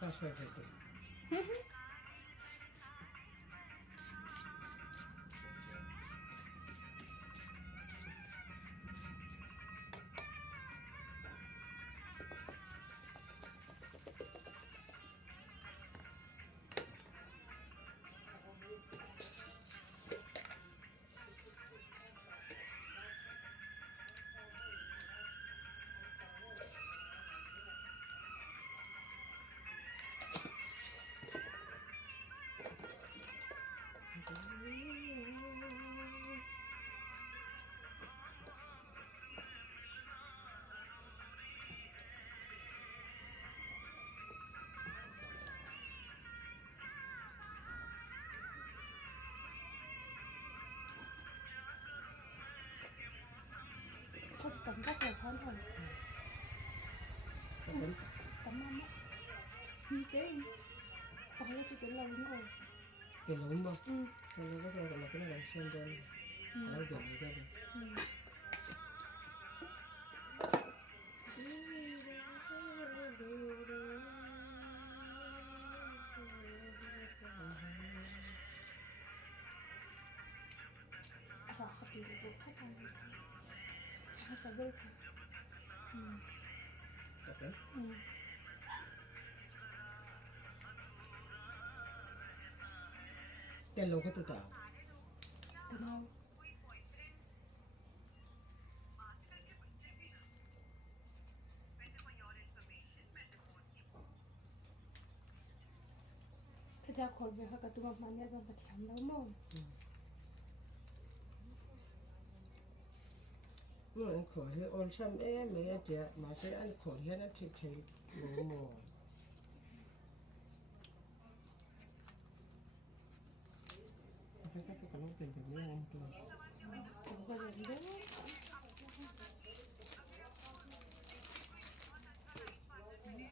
Kasih itu. Tấm rất là thân rồi. Tấm năm á. Cái còn nó chỉ cái lâu nữa. Cái lâu mà. Cái lâu cái là cái này xem đây. Nó gần như đây. Và khắp đi được phát ra. Hay sao đây? Okay. Cái lâu cái tôi tạo. Từ đâu? Cái theo khối về các tụi mình nhớ rằng phải thèm đâu mà. Anh khỏi thì ôn xăm mẹ trẻ mà sẽ anh khỏi thì nó thì ngủ mồ. Cái nó tiền như anh tôi.